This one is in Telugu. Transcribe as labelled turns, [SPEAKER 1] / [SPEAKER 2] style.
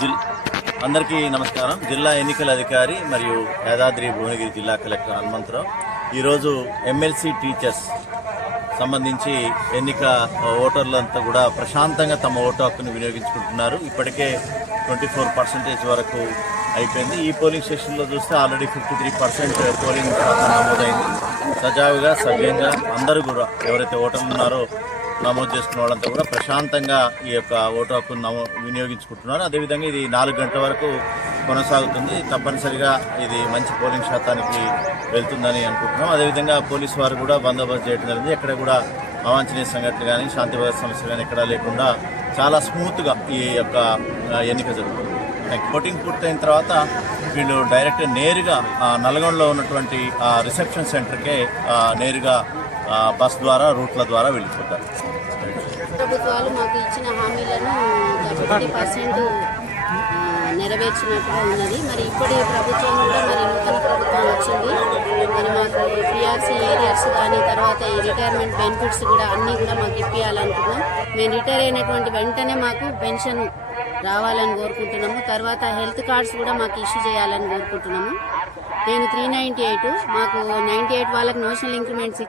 [SPEAKER 1] జిల్ అందరికీ నమస్కారం. జిల్లా ఎన్నికల అధికారి మరియు యాదాద్రి భువనగిరి జిల్లా కలెక్టర్ హనుమంతరావు. ఈరోజు ఎమ్మెల్సీ టీచర్స్ సంబంధించి ఎన్నిక ఓటర్లంతా కూడా ప్రశాంతంగా తమ ఓటు హక్కును వినియోగించుకుంటున్నారు. ఇప్పటికే ట్వంటీ ఫోర్ పర్సెంటేజ్ వరకు అయిపోయింది. ఈ పోలింగ్ స్టేషన్లో చూస్తే already fifty three percent polling నమోదైంది. సజావుగా సవ్యంగా అందరూ కూడా ఎవరైతే ఓటర్లు ఉన్నారో నమోదు చేసుకున్న వాళ్ళంతా కూడా ప్రశాంతంగా ఈ యొక్క ఓటు హక్కును నమో వినియోగించుకుంటున్నారు. అదేవిధంగా ఇది నాలుగు గంటల వరకు కొనసాగుతుంది. తప్పనిసరిగా ఇది మంచి పోలింగ్ శాతానికి వెళ్తుందని అనుకుంటున్నాం. అదేవిధంగా పోలీసు వారు కూడా బందోబస్తు చేయడం జరిగింది. ఎక్కడ కూడా అవాంఛనీయ సంఘటన కానీ శాంతి భద్రత కానీ ఎక్కడా లేకుండా చాలా స్మూత్గా ఈ యొక్క ఎన్నిక జరుగుతుంది. కోటింగ్ ఓటింగ్ పూర్తయిన తర్వాత వీళ్ళు డైరెక్ట్ నేరుగా నల్గొండలో ఉన్నటువంటి రిసెప్షన్ సెంటర్కే నేరుగా బస్ ద్వారా రూట్ల ద్వారా వెళ్ళిపోతారు.
[SPEAKER 2] ప్రభుత్వాలు మాకు ఇచ్చిన హామీలను ఫిఫ్టీ పర్సెంట్ నెరవేర్చినట్టుగా ఉన్నది. మరి ఇప్పటి ప్రభుత్వం కూడా మరి నూతన ప్రభుత్వం వచ్చింది. మరి మాకు పిఆర్సీ ఏరియాస్ కానీ తర్వాత ఈ రిటైర్మెంట్ బెనిఫిట్స్ కూడా అన్నీ కూడా మాకు ఇప్పించాలనుకున్నాం మేము రిటైర్ అయినటువంటి వెంటనే మాకు పెన్షన్ రావాలని కోరుకుంటున్నాము. తర్వాత హెల్త్ కార్డ్స్ కూడా మాకు ఇష్యూ చేయాలని కోరుకుంటున్నాము. నేను త్రీ నైంటీ ఎయిట్ మాకు నైంటీ ఎయిట్ వాళ్ళకి నోషనల్ ఇంక్రిమెంట్స్